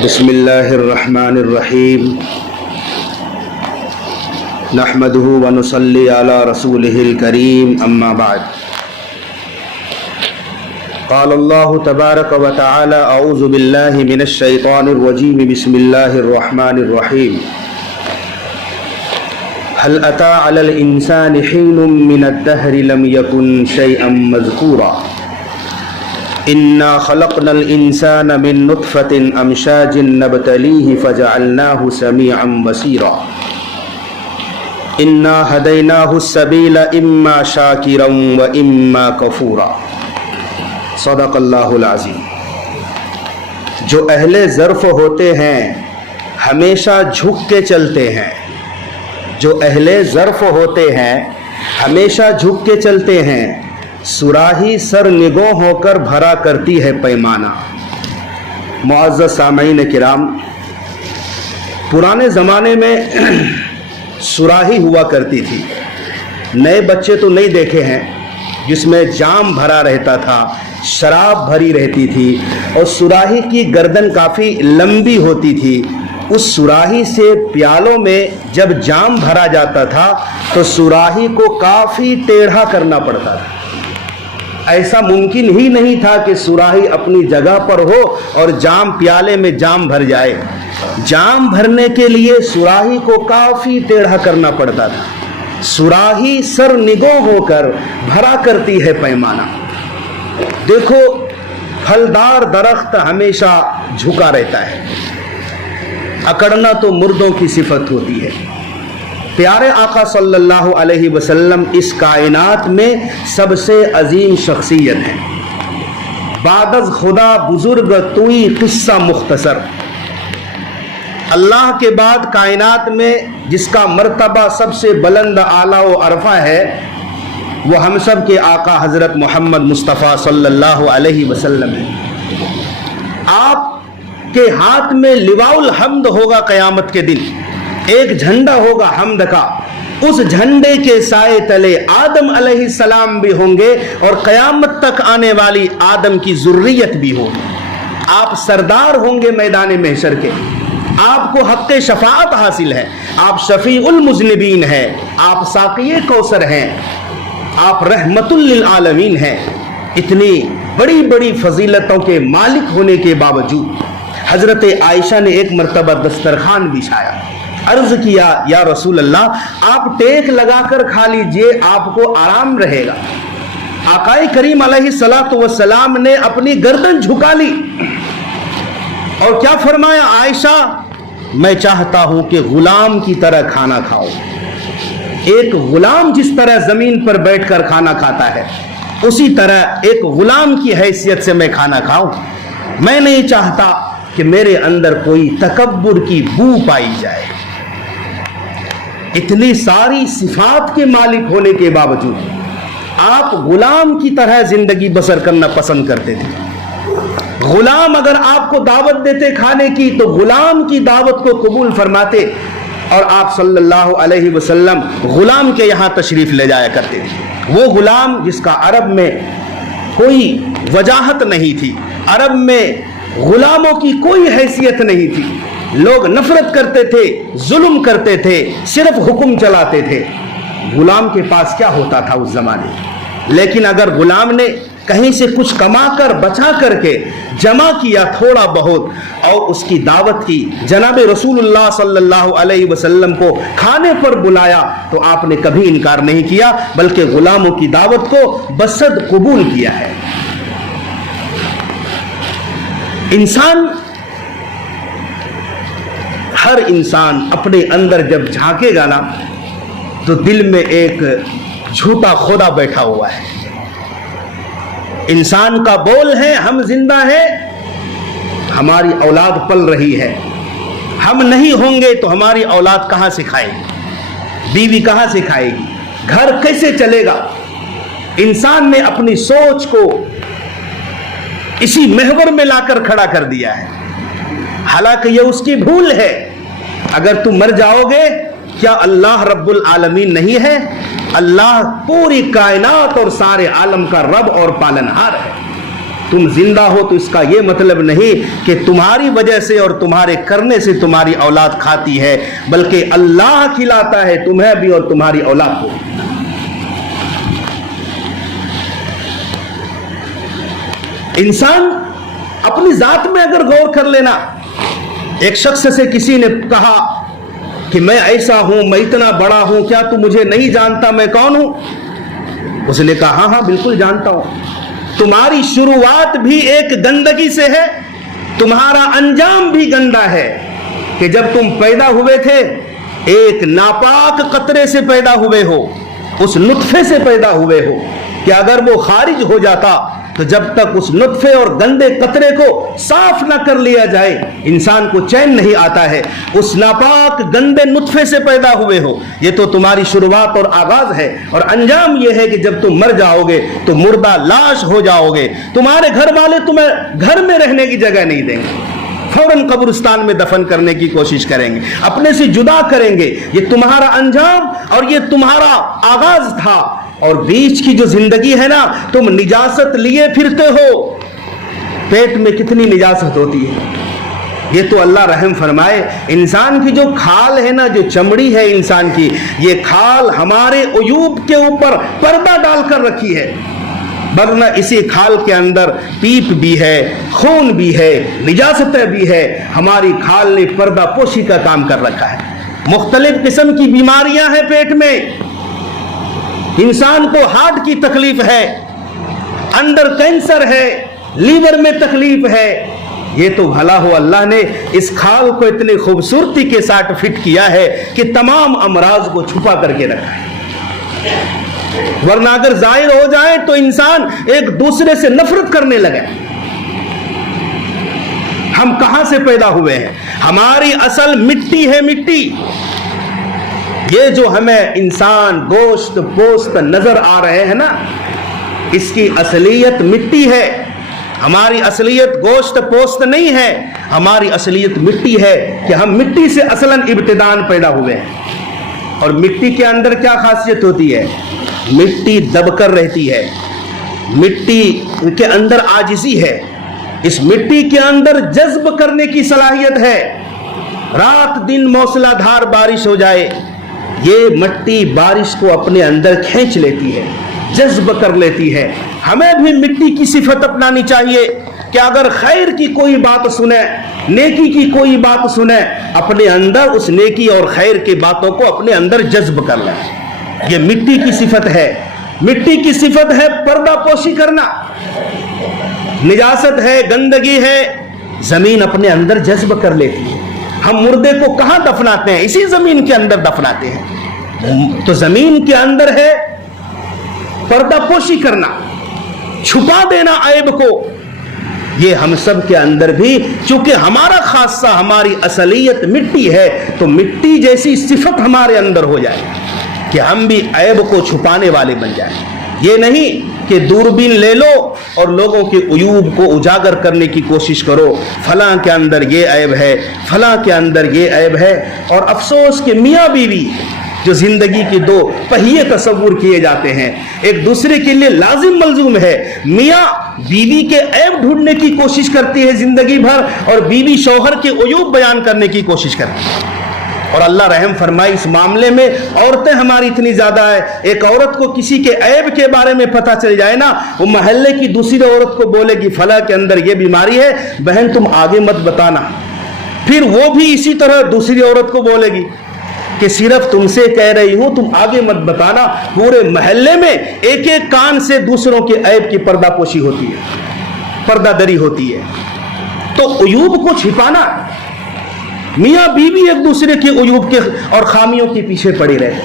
بسم اللہ الرحمن الرحیم نحمده ونصلی علی رسولہ الکریم اما بعد قال اللہ تبارک و تعالی اعوذ باللہ من الشیطان الرجیم بسم اللہ الرحمن الرحیم هل اتى على الانسان حين من الدهر لم يكن شيئا مذكورا انا خلقنا الانسان من نطفة امشاج نبتليه فجعلناه سميعا بصيرا انا هديناه السبيل اما شاكرا واما كفورا صدق اللہ العظیم۔ جو اہل ظرف ہوتے ہیں ہمیشہ جھک کے چلتے ہیں، جو اہل ظرف ہوتے ہیں ہمیشہ جھک کے چلتے ہیں، صراحی سر نگو ہو کر بھرا کرتی ہے پیمانہ۔ معزز سامعین کرام، پرانے زمانے میں صراحی ہوا کرتی تھی، نئے بچے تو نہیں دیکھے ہیں جس میں جام بھرا رہتا تھا، شراب بھری رہتی تھی اور صراحی کی گردن کافی لمبی ہوتی تھی۔ اس صراحی سے پیالوں میں جب جام بھرا جاتا تھا تو صراحی کو کافی ٹیڑھا کرنا پڑتا تھا۔ ایسا ممکن ہی نہیں تھا کہ صراحی اپنی جگہ پر ہو اور جام پیالے میں جام بھر جائے۔ جام بھرنے کے لیے صراحی کو کافی ٹیڑھا کرنا پڑتا تھا۔ صراحی سر نگو ہو کر بھرا کرتی ہے پیمانہ۔ دیکھو، پھلدار درخت ہمیشہ جھکا رہتا ہے، اکڑنا تو مردوں کی صفت ہوتی ہے۔ پیارے آقا صلی اللہ علیہ وسلم اس کائنات میں سب سے عظیم شخصیت ہیں۔ بعد از خدا بزرگ توئی قصہ مختصر۔ اللہ کے بعد کائنات میں جس کا مرتبہ سب سے بلند اعلیٰ و عرفہ ہے وہ ہم سب کے آقا حضرت محمد مصطفیٰ صلی اللہ علیہ وسلم ہے۔ آپ کے ہاتھ میں لواء الحمد ہوگا قیامت کے دن، ایک جھنڈا ہوگا حمد کا، اس جھنڈے کے سائے تلے آدم علیہ السلام بھی ہوں گے اور قیامت تک آنے والی آدم کی ذریت بھی ہوگی۔ آپ سردار ہوں گے میدان محشر کے، آپ کو حق شفاعت حاصل ہے، آپ شفیع المذنبین ہیں، آپ ساقی کوثر ہیں، آپ رحمت للعالمین ہیں۔ اتنی بڑی بڑی فضیلتوں کے مالک ہونے کے باوجود حضرت عائشہ نے ایک مرتبہ دسترخوان بچھایا، عرض کیا یا رسول اللہ آپ ٹیک لگا کر کھا لیجئے، آپ کو آرام رہے گا۔ آقا کریم علیہ الصلوۃ والسلام نے اپنی گردن جھکا لی اور کیا فرمایا، عائشہ میں چاہتا ہوں کہ غلام کی طرح کھانا کھاؤ۔ ایک غلام جس طرح زمین پر بیٹھ کر کھانا کھاتا ہے اسی طرح ایک غلام کی حیثیت سے میں کھانا کھاؤں۔ میں نہیں چاہتا کہ میرے اندر کوئی تکبر کی بو پائی جائے۔ اتنی ساری صفات کے مالک ہونے کے باوجود آپ غلام کی طرح زندگی بسر کرنا پسند کرتے تھے۔ غلام اگر آپ کو دعوت دیتے کھانے کی تو غلام کی دعوت کو قبول فرماتے اور آپ صلی اللہ علیہ وسلم غلام کے یہاں تشریف لے جایا کرتے تھے۔ وہ غلام جس کا عرب میں کوئی وجاہت نہیں تھی، عرب میں غلاموں کی کوئی حیثیت نہیں تھی، لوگ نفرت کرتے تھے، ظلم کرتے تھے، صرف حکم چلاتے تھے۔ غلام کے پاس کیا ہوتا تھا اس زمانے میں؟ لیکن اگر غلام نے کہیں سے کچھ کما کر بچا کر کے جمع کیا تھوڑا بہت اور اس کی دعوت کی، جناب رسول اللہ صلی اللہ علیہ وسلم کو کھانے پر بلایا تو آپ نے کبھی انکار نہیں کیا بلکہ غلاموں کی دعوت کو بصد قبول کیا ہے۔ ہر انسان اپنے اندر جب جھانکے گا نا تو دل میں ایک جھوٹا خدا بیٹھا ہوا ہے۔ انسان کا بول ہے ہم زندہ ہیں، ہماری اولاد پل رہی ہے، ہم نہیں ہوں گے تو ہماری اولاد کہاں سے کھائے گی، بیوی کہاں سے کھائے گی، گھر کیسے چلے گا۔ انسان نے اپنی سوچ کو اسی محور میں لا کر کھڑا کر دیا ہے، حالانکہ یہ اس کی بھول ہے۔ اگر تم مر جاؤ گے، کیا اللہ رب العالمین نہیں ہے؟ اللہ پوری کائنات اور سارے عالم کا رب اور پالنہار ہے۔ تم زندہ ہو تو اس کا یہ مطلب نہیں کہ تمہاری وجہ سے اور تمہارے کرنے سے تمہاری اولاد کھاتی ہے، بلکہ اللہ کھلاتا ہے تمہیں بھی اور تمہاری اولاد کو۔ انسان اپنی ذات میں اگر غور کر لینا، ایک شخص سے کسی نے کہا کہ میں ایسا ہوں، میں اتنا بڑا ہوں، کیا تو مجھے نہیں جانتا میں کون ہوں؟ اس نے کہا ہاں ہاں بالکل جانتا ہوں۔ تمہاری شروعات بھی ایک گندگی سے ہے، تمہارا انجام بھی گندا ہے، کہ جب تم پیدا ہوئے تھے ایک ناپاک قطرے سے پیدا ہوئے ہو، اس نطفے سے پیدا ہوئے ہو، کہ اگر وہ خارج ہو جاتا تو جب تک اس نطفے اور گندے قطرے کو صاف نہ کر لیا جائے انسان کو چین نہیں آتا ہے۔ اس ناپاک گندے نطفے سے پیدا ہوئے ہو، یہ تو تمہاری شروعات اور آغاز ہے، اور انجام یہ ہے کہ جب تم مر جاؤ گے تو مردہ لاش ہو جاؤ گے، تمہارے گھر والے تمہیں گھر میں رہنے کی جگہ نہیں دیں گے، فوراً قبرستان میں دفن کرنے کی کوشش کریں گے، اپنے سے جدا کریں گے۔ یہ تمہارا انجام اور یہ تمہارا آغاز تھا، اور بیچ کی جو زندگی ہے نا، تم نجاست لیے پھرتے ہو۔ پیٹ میں کتنی نجاست ہوتی ہے، یہ تو اللہ رحم فرمائے۔ انسان کی جو کھال ہے نا، جو چمڑی ہے انسان کی، یہ کھال ہمارے عیوب کے اوپر پردہ ڈال کر رکھی ہے، ورنہ اسی کھال کے اندر پیپ بھی ہے، خون بھی ہے، نجاستیں بھی ہے۔ ہماری کھال نے پردہ پوشی کا کام کر رکھا ہے۔ مختلف قسم کی بیماریاں ہیں پیٹ میں، انسان کو ہارٹ کی تکلیف ہے، اندر کینسر ہے، لیور میں تکلیف ہے۔ یہ تو بھلا ہو اللہ نے اس کھال کو اتنی خوبصورتی کے ساتھ فٹ کیا ہے کہ تمام امراض کو چھپا کر کے رکھا ہے، ورنہ اگر ظاہر ہو جائے تو انسان ایک دوسرے سے نفرت کرنے لگے۔ ہم کہاں سے پیدا ہوئے ہیں؟ ہماری اصل مٹی ہے، مٹی۔ یہ جو ہمیں انسان گوشت پوست نظر آ رہے ہیں نا، اس کی اصلیت مٹی ہے۔ ہماری اصلیت گوشت پوست نہیں ہے، ہماری اصلیت مٹی ہے، کہ ہم مٹی سے اصلاً ابتداءً پیدا ہوئے ہیں۔ اور مٹی کے اندر کیا خاصیت ہوتی ہے؟ مٹی دب کر رہتی ہے، مٹی کے اندر عاجزی ہے، اس مٹی کے اندر جذب کرنے کی صلاحیت ہے۔ رات دن موسلا دھار بارش ہو جائے، یہ مٹی بارش کو اپنے اندر کھینچ لیتی ہے، جذب کر لیتی ہے۔ ہمیں بھی مٹی کی صفت اپنانی چاہیے کہ اگر خیر کی کوئی بات سنیں، نیکی کی کوئی بات سنیں، اپنے اندر اس نیکی اور خیر کی باتوں کو اپنے اندر جذب کر لیں۔ یہ مٹی کی صفت ہے۔ مٹی کی صفت ہے پردہ پوشی کرنا، نجاست ہے، گندگی ہے، زمین اپنے اندر جذب کر لیتی ہے۔ ہم مردے کو کہاں دفناتے ہیں؟ اسی زمین کے اندر دفناتے ہیں۔ تو زمین کے اندر ہے پردہ پوشی کرنا، چھپا دینا عیب کو۔ یہ ہم سب کے اندر بھی، چونکہ ہمارا خاصہ، ہماری اصلیت مٹی ہے، تو مٹی جیسی صفت ہمارے اندر ہو جائے کہ ہم بھی عیب کو چھپانے والے بن جائیں۔ یہ نہیں کہ دوربین لے لو اور لوگوں کے عیوب کو اجاگر کرنے کی کوشش کرو، فلاں کے اندر یہ عیب ہے، فلاں کے اندر یہ عیب ہے۔ اور افسوس کہ میاں بیوی جو زندگی کے دو پہیے تصور کیے جاتے ہیں، ایک دوسرے کے لیے لازم ملزوم ہے۔ میاں بیوی کے عیب ڈھونڈنے کی کوشش کرتی ہے زندگی بھر، اور بیوی شوہر کے عیوب بیان کرنے کی کوشش کرتی ہے۔ اور اللہ رحم فرمائے، اس معاملے میں عورتیں ہماری اتنی زیادہ ہے، ایک عورت کو کسی کے عیب کے بارے میں پتہ چل جائے نا، وہ محلے کی دوسری عورت کو بولے گی فلاں کے اندر یہ بیماری ہے، بہن تم آگے مت بتانا۔ پھر وہ بھی اسی طرح دوسری عورت کو بولے گی کہ صرف تم سے کہہ رہی ہوں، تم آگے مت بتانا۔ پورے محلے میں ایک ایک کان سے دوسروں کے عیب کی پردہ پوشی ہوتی ہے، پردہ دری ہوتی ہے۔ تو عیوب کو چھپانا، میاں بیوی ایک دوسرے کے عیوب کے اور خامیوں کے پیچھے پڑے رہے۔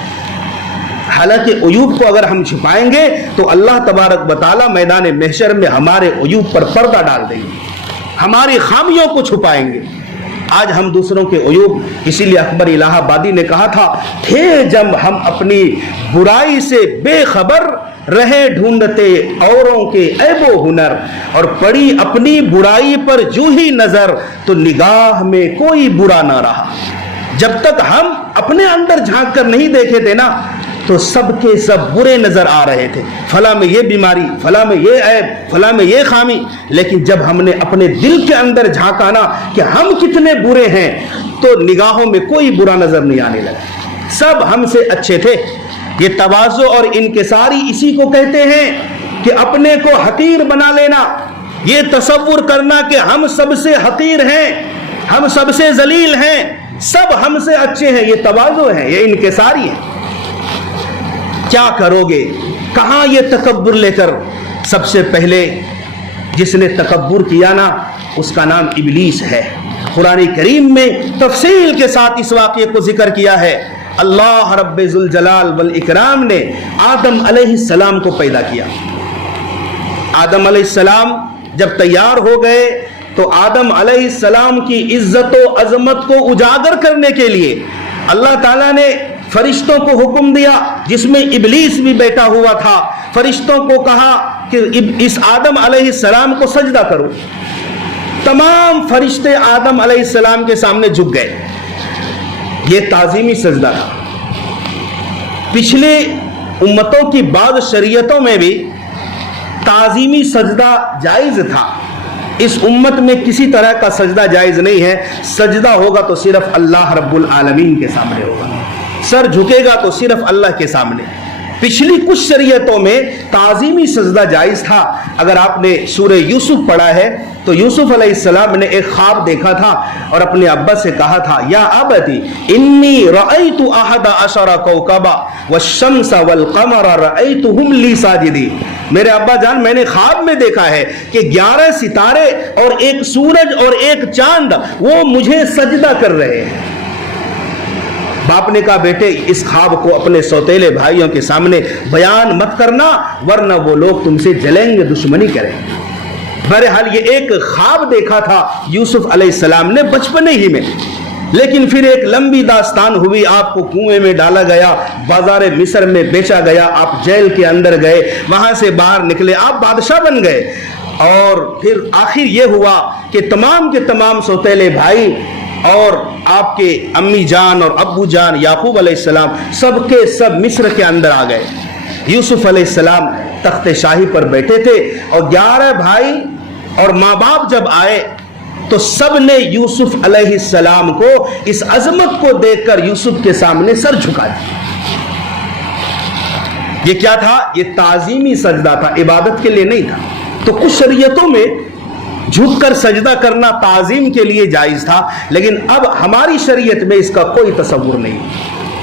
حالانکہ عیوب کو اگر ہم چھپائیں گے تو اللہ تبارک و تعالی میدان محشر میں ہمارے عیوب پر پردہ ڈال دیں گے، ہماری خامیوں کو چھپائیں گے۔ آج ہم دوسروں کے عیوب، اسی لیے اکبر الہ آبادی نے کہا تھا، تھے جب ہم اپنی برائی سے بے خبر رہے ڈھونڈتے اوروں کے عیب و ہنر، اور پڑی اپنی برائی پر جو ہی نظر تو نگاہ میں کوئی برا نہ رہا۔ جب تک ہم اپنے اندر جھانک کر نہیں دیکھے تھے نا تو سب کے سب برے نظر آ رہے تھے، فلاں میں یہ بیماری، فلاں میں یہ عیب، فلاں میں یہ خامی. لیکن جب ہم نے اپنے دل کے اندر جھانکا نا کہ ہم کتنے برے ہیں، تو نگاہوں میں کوئی برا نظر نہیں آنے لگا، سب ہم سے اچھے تھے. یہ تواضع اور انکساری اسی کو کہتے ہیں کہ اپنے کو حقیر بنا لینا، یہ تصور کرنا کہ ہم سب سے حقیر ہیں، ہم سب سے ذلیل ہیں، سب ہم سے اچھے ہیں. یہ تواضع ہے، یہ انکساری ہے. کیا کرو گے؟ کہاں یہ تکبر لے کر؟ سب سے پہلے جس نے تکبر کیا نا، اس کا نام ابلیس ہے. قرآن کریم میں تفصیل کے ساتھ اس واقعے کو ذکر کیا ہے. اللہ رب ذوالجلال والاکرام نے آدم علیہ السلام کو پیدا کیا. آدم علیہ السلام جب تیار ہو گئے تو آدم علیہ السلام کی عزت و عظمت کو اجاگر کرنے کے لیے اللہ تعالیٰ نے فرشتوں کو حکم دیا، جس میں ابلیس بھی بیٹھا ہوا تھا. فرشتوں کو کہا کہ اس آدم علیہ السلام کو سجدہ کرو. تمام فرشتے آدم علیہ السلام کے سامنے جھک گئے. یہ تعظیمی سجدہ تھا. پچھلے امتوں کی بعض شریعتوں میں بھی تعظیمی سجدہ جائز تھا. اس امت میں کسی طرح کا سجدہ جائز نہیں ہے. سجدہ ہوگا تو صرف اللہ رب العالمین کے سامنے ہوگا، سر جھکے گا تو صرف اللہ کے سامنے. پچھلی کچھ شریعتوں میں تعظیمی سجدہ جائز تھا. اگر آپ نے سورہ یوسف پڑھا ہے تو یوسف علیہ السلام نے ایک خواب دیکھا تھا اور اپنے ابا سے کہا تھا، یا ابتی انی رأیت احد عشر کوکبا والشمس والقمر رأیتهم لی ساجدین. میرے ابا جان، میں نے خواب میں دیکھا ہے کہ 11 ستارے اور ایک سورج اور ایک چاند وہ مجھے سجدہ کر رہے ہیں. باپ نے کہا، بیٹے اس خواب کو اپنے سوتیلے بھائیوں کے سامنے بیان مت کرنا ورنہ وہ لوگ تم سے جلیں گے، دشمنی کریں گے. بہرحال یہ ایک خواب دیکھا تھا یوسف علیہ السلام نے بچپنے ہی میں. لیکن پھر ایک لمبی داستان ہوئی. آپ کو کنویں میں ڈالا گیا، بازار مصر میں بیچا گیا، آپ جیل کے اندر گئے، وہاں سے باہر نکلے، آپ بادشاہ بن گئے. اور پھر آخر یہ ہوا کہ تمام کے تمام سوتیلے بھائی اور آپ کے امی جان اور ابو جان یعقوب علیہ السلام سب کے سب مصر کے اندر آ گئے. یوسف علیہ السلام تخت شاہی پر بیٹھے تھے اور 11 بھائی اور ماں باپ جب آئے تو سب نے یوسف علیہ السلام کو اس عظمت کو دیکھ کر یوسف کے سامنے سر جھکا دیا. یہ کیا تھا؟ یہ تعظیمی سجدہ تھا، عبادت کے لیے نہیں تھا. تو کچھ شریعتوں میں جھک کر سجدہ کرنا تعظیم کے لیے جائز تھا، لیکن اب ہماری شریعت میں اس کا کوئی تصور نہیں.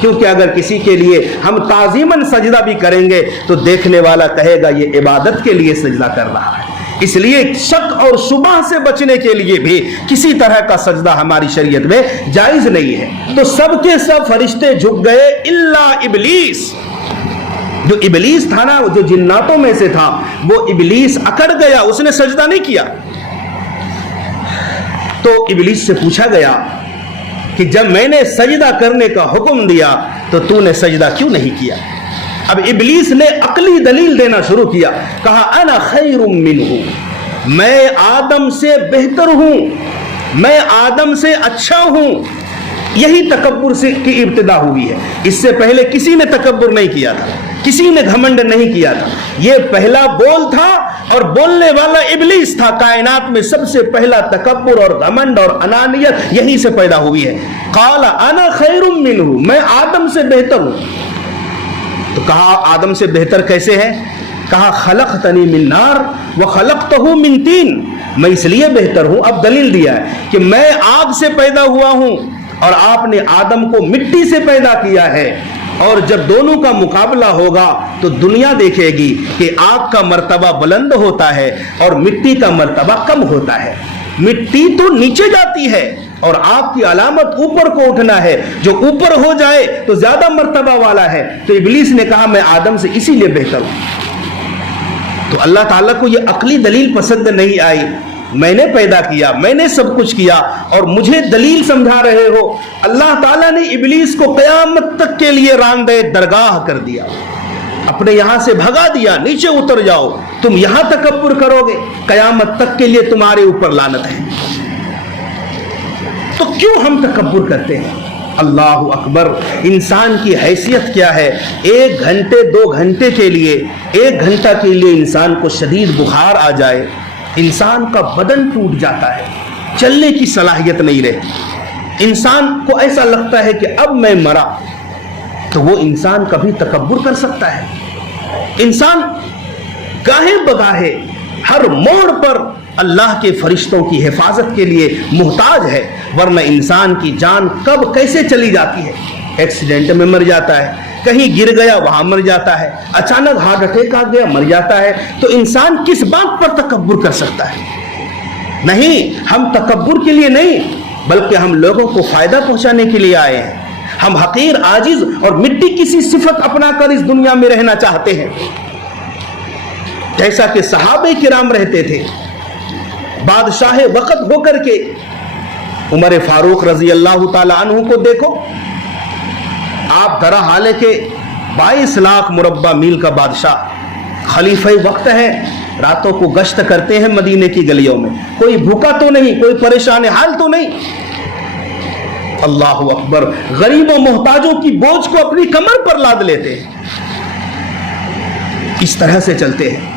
کیونکہ اگر کسی کے لیے ہم تعظیماً سجدہ بھی کریں گے تو دیکھنے والا کہے گا یہ عبادت کے لیے سجدہ کر رہا ہے. اس لیے شک اور شبہ سے بچنے کے لیے بھی کسی طرح کا سجدہ ہماری شریعت میں جائز نہیں ہے. تو سب کے سب فرشتے جھک گئے الا ابلیس. جو ابلیس تھا نا، جو جناتوں میں سے تھا، وہ ابلیس اکڑ گیا، اس نے سجدہ نہیں کیا. تو ابلیس سے پوچھا گیا کہ جب میں نے سجدہ کرنے کا حکم دیا تو نے سجدہ کیوں نہیں کیا؟ اب ابلیس نے عقلی دلیل دینا شروع کیا. کہا انا خیر منہ، میں آدم سے بہتر ہوں، میں آدم سے اچھا ہوں. یہی تکبر سے کی ابتدا ہوئی ہے. اس سے پہلے کسی نے تکبر نہیں کیا تھا، کسی نے گھمنڈ نہیں کیا تھا. یہ پہلا بول تھا اور بولنے والا ابلیس تھا. کائنات میں سب سے پہلا تکبر اور گھمنڈ اور انانیت یہیں سے پیدا ہوئی ہے. قال انا خیر منہ، میں آدم سے بہتر ہوں. تو کہا آدم سے بہتر کیسے ہے؟ کہا خلقتنی من نار وخلقتہ من طین، میں اس لیے بہتر ہوں. اب دلیل دیا ہے کہ میں آگ سے پیدا ہوا ہوں اور آپ نے آدم کو مٹی سے پیدا کیا ہے. اور جب دونوں کا مقابلہ ہوگا تو دنیا دیکھے گی کہ آگ کا مرتبہ بلند ہوتا ہے اور مٹی کا مرتبہ کم ہوتا ہے. مٹی تو نیچے جاتی ہے اور آگ کی علامت اوپر کو اٹھنا ہے. جو اوپر ہو جائے تو زیادہ مرتبہ والا ہے. تو ابلیس نے کہا میں آدم سے اسی لیے بہتر ہوں. تو اللہ تعالیٰ کو یہ عقلی دلیل پسند نہیں آئی. میں نے پیدا کیا، میں نے سب کچھ کیا اور مجھے دلیل سمجھا رہے ہو. اللہ تعالیٰ نے ابلیس کو قیامت تک کے لیے راندے درگاہ کر دیا، اپنے یہاں سے بھگا دیا. نیچے اتر جاؤ، تم یہاں تکبر کرو گے، قیامت تک کے لیے تمہارے اوپر لعنت ہے. تو کیوں ہم تکبر کرتے ہیں؟ اللہ اکبر، انسان کی حیثیت کیا ہے؟ 1 گھنٹے 2 گھنٹے کے لیے، 1 گھنٹہ کے لیے انسان کو شدید بخار آ جائے، انسان کا بدن ٹوٹ جاتا ہے، چلنے کی صلاحیت نہیں رہتی، انسان کو ایسا لگتا ہے کہ اب میں مرا، تو وہ انسان کبھی تکبر کر سکتا ہے؟ انسان گاہے بگاہے ہر موڑ پر اللہ کے فرشتوں کی حفاظت کے لیے محتاج ہے، ورنہ انسان کی جان کب کیسے چلی جاتی ہے؟ ایکسیڈنٹ میں مر جاتا ہے، کہیں گر گیا وہاں مر جاتا ہے، اچانک ہارٹ اٹیک آ گیا مر جاتا ہے، تو انسان کس بات پر تکبر کر سکتا ہے؟ نہیں، ہم تکبر کے لیے نہیں، بلکہ ہم لوگوں کو فائدہ پہنچانے کے لیے آئے ہیں۔ ہم حقیر، عاجز اور مٹی کسی صفت اپنا کر اس دنیا میں رہنا چاہتے ہیں، جیسا کہ صحابہ کرام رہتے تھے۔ بادشاہ وقت ہو کر کے عمر فاروق رضی اللہ تعالی عنہ کو دیکھو، آپ درا حالے کے 22 لاکھ مربع میل کا بادشاہ، خلیفہ وقت ہے، راتوں کو گشت کرتے ہیں مدینے کی گلیوں میں، کوئی بھوکا تو نہیں، کوئی پریشان حال تو نہیں۔ اللہ اکبر، غریب و محتاجوں کی بوجھ کو اپنی کمر پر لاد لیتے ہیں، اس طرح سے چلتے ہیں۔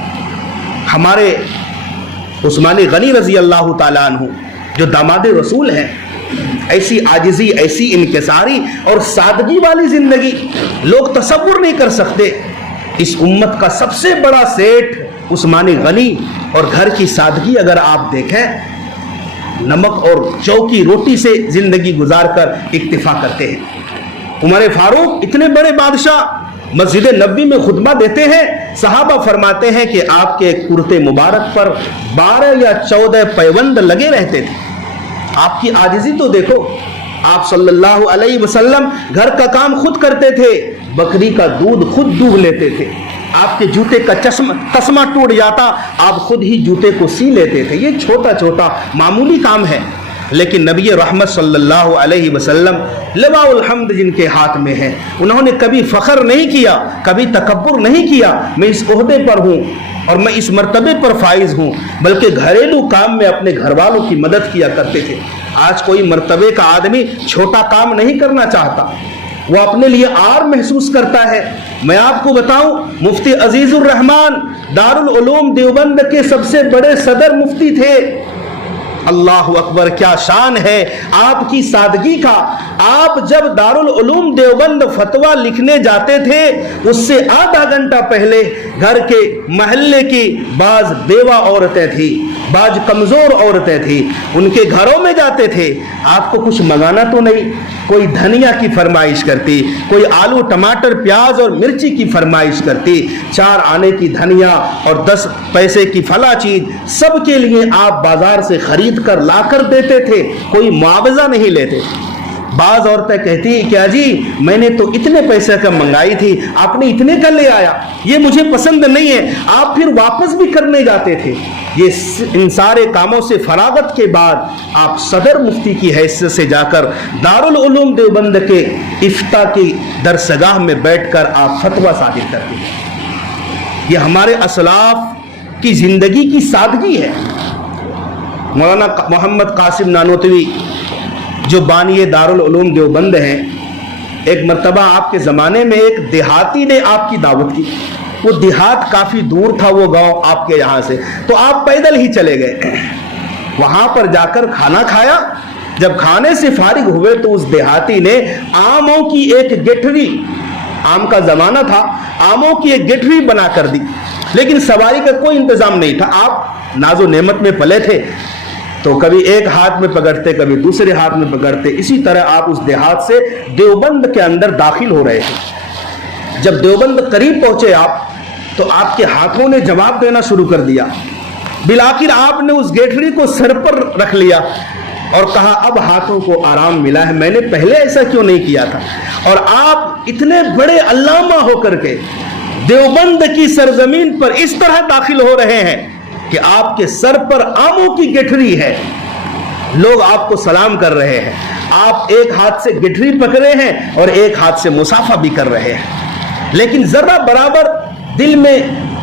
ہمارے عثمان غنی رضی اللہ تعالیٰ عنہ جو داماد رسول ہیں، ایسی عاجزی، ایسی انکساری اور سادگی والی زندگی لوگ تصور نہیں کر سکتے۔ اس امت کا سب سے بڑا سیٹھ عثمان غنی، اور گھر کی سادگی اگر آپ دیکھیں، نمک اور جو کی روٹی سے زندگی گزار کر اکتفا کرتے ہیں۔ عمر فاروق اتنے بڑے بادشاہ مسجد نبوی میں خطبہ دیتے ہیں، صحابہ فرماتے ہیں کہ آپ کے کرتے مبارک پر 12 یا 14 پیوند لگے رہتے تھے۔ آپ کی عاجزی تو دیکھو، آپ صلی اللہ علیہ وسلم گھر کا کام خود کرتے تھے، بکری کا دودھ خود دوہ لیتے تھے، آپ کے جوتے کا تسمہ ٹوٹ جاتا آپ خود ہی جوتے کو سی لیتے تھے۔ یہ چھوٹا چھوٹا معمولی کام ہے، لیکن نبی رحمت صلی اللہ علیہ وسلم لواء الحمد جن کے ہاتھ میں ہے، انہوں نے کبھی فخر نہیں کیا، کبھی تکبر نہیں کیا، میں اس عہدے پر ہوں اور میں اس مرتبے پر فائز ہوں، بلکہ گھریلو کام میں اپنے گھر والوں کی مدد کیا کرتے تھے۔ آج کوئی مرتبے کا آدمی چھوٹا کام نہیں کرنا چاہتا، وہ اپنے لیے آر محسوس کرتا ہے۔ میں آپ کو بتاؤں، مفتی عزیز الرحمان دارالعلوم دیوبند کے سب سے بڑے صدر مفتی تھے۔ اللہ اکبر، کیا شان ہے آپ کی سادگی کا۔ آپ جب دارالعلوم دیوبند فتویٰ لکھنے جاتے تھے، اس سے آدھا گھنٹہ پہلے گھر کے محلے کی بعض بیوہ عورتیں تھیں، بعض کمزور عورتیں تھیں، ان کے گھروں میں جاتے تھے۔ آپ کو کچھ منگانا تو نہیں، کوئی دھنیا کی فرمائش کرتی، کوئی آلو ٹماٹر پیاز اور مرچی کی فرمائش کرتی، 4 آنے کی دھنیا اور 10 پیسے کی فلاں چیز، سب کے لیے آپ بازار سے خرید کر لا کر دیتے تھے، کوئی معاوضہ نہیں لیتے۔ بعض عورتیں کہتی کیا جی میں نے تو اتنے پیسے کا منگائی تھی، آپ نے اتنے کا لے آیا، یہ مجھے پسند نہیں ہے، آپ پھر واپس بھی کرنے جاتے تھے۔ ان سارے کاموں سے فراغت کے بعد آپ صدر مفتی کی حیثیت سے جا کر دارالعلوم دیوبند کے افتاء کی درسگاہ میں بیٹھ کر آپ فتویٰ صادر کرتے ہیں۔ یہ ہمارے اسلاف کی زندگی کی سادگی ہے۔ مولانا محمد قاسم نانوتوی جو بانی دارالعلوم دیوبند ہیں، ایک مرتبہ آپ کے زمانے میں ایک دیہاتی نے آپ کی دعوت کی، وہ دیہات کافی دور تھا، وہ گاؤں آپ کے یہاں سے، تو آپ پیدل ہی چلے گئے، وہاں پر جا کر کھانا کھایا۔ جب کھانے سے فارغ ہوئے تو اس دیہاتی نے آموں کی ایک گٹھری، آم کا زمانہ تھا، آموں کی ایک گٹھری بنا کر دی، لیکن سواری کا کوئی انتظام نہیں تھا، آپ ناز و نعمت میں پلے تھے تو کبھی ایک ہاتھ میں پکڑتے کبھی دوسرے ہاتھ میں پکڑتے، اسی طرح آپ اس دیہات سے دیوبند کے اندر داخل ہو رہے تھے۔ جب دیوبند قریب پہنچے آپ تو آپ کے ہاتھوں نے جواب دینا شروع کر دیا، بالآخر آپ نے اس گیٹری کو سر پر رکھ لیا اور کہا اب ہاتھوں کو آرام ملا ہے، میں نے پہلے ایسا کیوں نہیں کیا تھا۔ اور آپ اتنے بڑے علامہ ہو کر کے دیوبند کی سرزمین پر اس طرح داخل ہو رہے ہیں کہ آپ کے سر پر آموں کی گٹھری ہے، لوگ آپ کو سلام کر رہے ہیں، آپ ایک ہاتھ سے گٹھری پکڑے ہیں اور ایک ہاتھ سے مصافحہ بھی کر رہے ہیں، لیکن ذرا برابر دل میں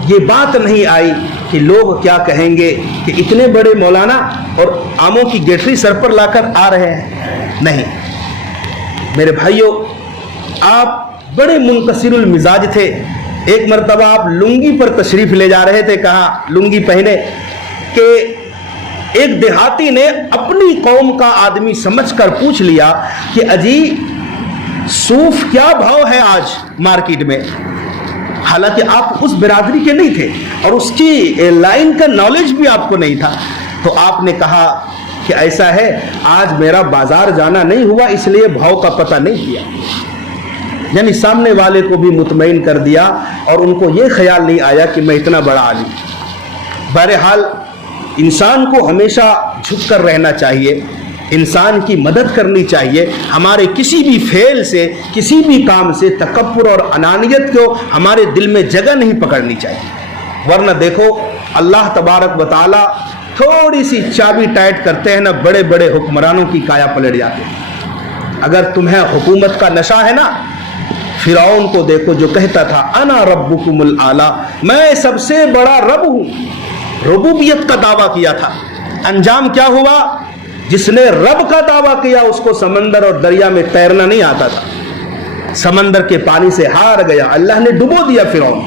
یہ بات نہیں آئی کہ لوگ کیا کہیں گے کہ اتنے بڑے مولانا اور آموں کی گٹھری سر پر لا کر آ رہے ہیں۔ نہیں، میرے بھائیوں، آپ بڑے منکسر المزاج تھے. ایک مرتبہ آپ لنگی پر تشریف لے جا رہے تھے، کہاں لنگی پہنے کہ ایک دیہاتی نے اپنی قوم کا آدمی سمجھ کر پوچھ لیا کہ اجی صوف کیا بھاؤ ہے آج مارکیٹ میں. حالانکہ آپ اس برادری کے نہیں تھے اور اس کی لائن کا نالج بھی آپ کو نہیں تھا. تو آپ نے کہا کہ ایسا ہے، آج میرا بازار جانا نہیں ہوا اس لیے بھاؤ کا پتہ نہیں کیا. یعنی سامنے والے کو بھی مطمئن کر دیا اور ان کو یہ خیال نہیں آیا کہ میں اتنا بڑا عالم. بہرحال انسان کو ہمیشہ جھک کر رہنا چاہیے، انسان کی مدد کرنی چاہیے. ہمارے کسی بھی فعل سے، کسی بھی کام سے تکبر اور انانیت کو ہمارے دل میں جگہ نہیں پکڑنی چاہیے. ورنہ دیکھو اللہ تبارک و تعالی تھوڑی سی چابی ٹائٹ کرتے ہیں نا، بڑے بڑے حکمرانوں کی کایا پلٹ جاتے ہیں. اگر تمہیں حکومت کا نشہ ہے نا، فرعون کو دیکھو جو کہتا تھا انا ربکم الاعلی، میں سب سے بڑا رب ہوں، ربوبیت کا دعویٰ کیا تھا. انجام کیا ہوا؟ جس نے رب کا دعویٰ کیا اس کو سمندر اور دریا میں تیرنا نہیں آتا تھا، سمندر کے پانی سے ہار گیا، اللہ نے ڈبو دیا فرعون.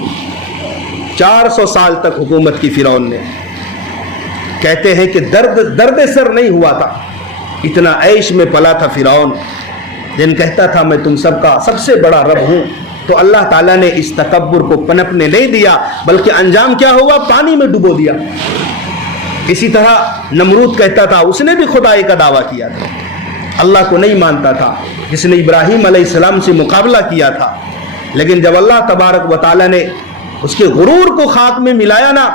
400 سال تک حکومت کی فرعون نے. کہتے ہیں کہ درد سر نہیں ہوا تھا، اتنا عیش میں پلا تھا فرعون. جن کہتا تھا میں تم سب کا سب سے بڑا رب ہوں. تو اللہ تعالیٰ نے اس تکبر کو پنپنے نہیں دیا، بلکہ انجام کیا ہوا؟ پانی میں ڈبو دیا. اسی طرح نمرود کہتا تھا، اس نے بھی خدائی کا دعویٰ کیا تھا، اللہ کو نہیں مانتا تھا، جس نے ابراہیم علیہ السلام سے مقابلہ کیا تھا. لیکن جب اللہ تبارک و تعالیٰ نے اس کے غرور کو خاک میں ملایا نا،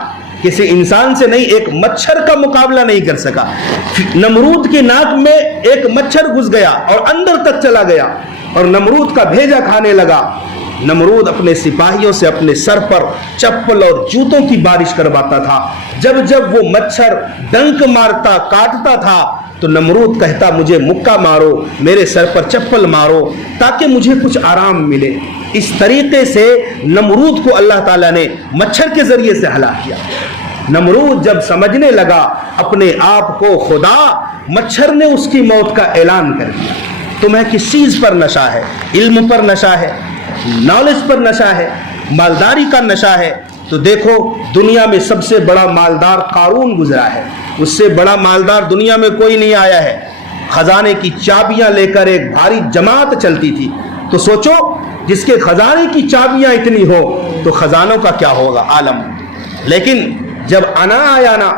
کسی انسان سے نہیں، ایک مچھر کا مقابلہ نہیں کر سکا. نمرود کی ناک میں ایک مچھر گھس گیا اور اندر تک چلا گیا اور نمرود کا بھیجا کھانے لگا. نمرود اپنے سپاہیوں سے اپنے سر پر چپل اور جوتوں کی بارش کرواتا تھا. جب جب وہ مچھر ڈنک مارتا، کاٹتا تھا تو نمرود کہتا مجھے مکہ مارو، میرے سر پر چپل مارو تاکہ مجھے کچھ آرام ملے. اس طریقے سے نمرود کو اللہ تعالیٰ نے مچھر کے ذریعے سے ہلاک کیا. نمرود جب سمجھنے لگا اپنے آپ کو خدا، مچھر نے اس کی موت کا اعلان کر دیا. تمہیں کس چیز پر نشہ ہے؟ علم پر نشہ ہے، نالج پر نشہ ہے، مالداری کا نشہ ہے. تو دیکھو دنیا میں سب سے بڑا مالدار قارون گزرا ہے، اس سے بڑا مالدار دنیا میں کوئی نہیں آیا ہے. خزانے کی چابیاں لے کر ایک بھاری جماعت چلتی تھی. تو سوچو جس کے خزانے کی چابیاں اتنی ہو تو خزانوں کا کیا ہوگا عالم. لیکن جب انا آیا نا،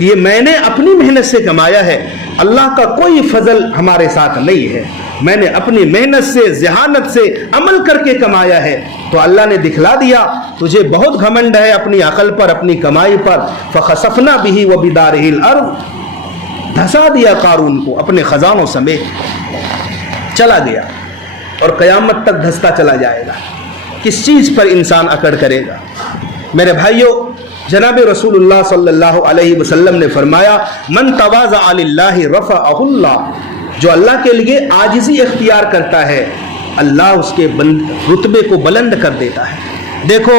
یہ میں نے اپنی محنت سے کمایا ہے، اللہ کا کوئی فضل ہمارے ساتھ نہیں ہے، میں نے اپنی محنت سے، ذہانت سے عمل کر کے کمایا ہے. تو اللہ نے دکھلا دیا تجھے بہت گھمنڈ ہے اپنی عقل پر، اپنی کمائی پر. فخسفنا به وبداره الارض، دھسا دیا قارون کو اپنے خزانوں سمیت، چلا گیا اور قیامت تک دھستا چلا جائے گا. کس چیز پر انسان اکڑ کرے گا؟ میرے بھائیوں، جناب رسول اللہ صلی اللہ علیہ وسلم نے فرمایا من تواضع للہ رفعہ اللہ، جو اللہ کے لیے عاجزی اختیار کرتا ہے اللہ اس کے رتبے کو بلند کر دیتا ہے. دیکھو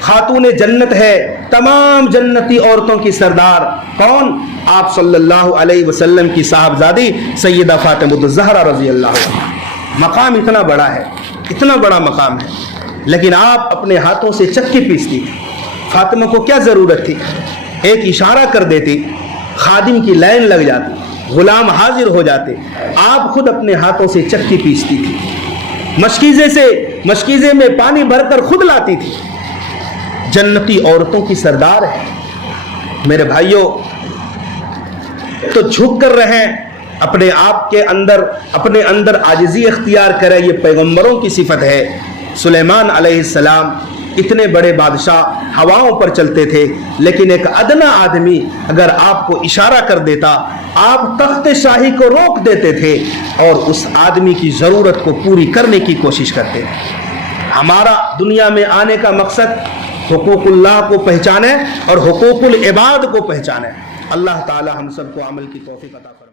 خاتون جنت ہے، تمام جنتی عورتوں کی سردار کون؟ آپ صلی اللہ علیہ وسلم کی صاحبزادی سیدہ فاطمہ الزہرا رضی اللہ عنہا. مقام اتنا بڑا ہے، اتنا بڑا مقام ہے، لیکن آپ اپنے ہاتھوں سے چکی پیستی. فاطمہ کو کیا ضرورت تھی؟ ایک اشارہ کر دیتی، خادم کی لائن لگ جاتی، غلام حاضر ہو جاتے. آپ خود اپنے ہاتھوں سے چکی پیستی تھی، مشکیزے میں پانی بھر کر خود لاتی تھی. جنتی عورتوں کی سردار ہے. میرے بھائیوں، تو جھک کر رہیں، اپنے آپ کے اندر، اپنے اندر عاجزی اختیار کرے. یہ پیغمبروں کی صفت ہے. سلیمان علیہ السلام اتنے بڑے بادشاہ ہواؤں پر چلتے تھے، لیکن ایک ادنا آدمی اگر آپ کو اشارہ کر دیتا آپ تخت شاہی کو روک دیتے تھے اور اس آدمی کی ضرورت کو پوری کرنے کی کوشش کرتے تھے. ہمارا دنیا میں آنے کا مقصد حقوق اللہ کو پہچانے اور حقوق العباد کو پہچانے. اللہ تعالی ہم سب کو عمل کی توفیق عطا فرمائے.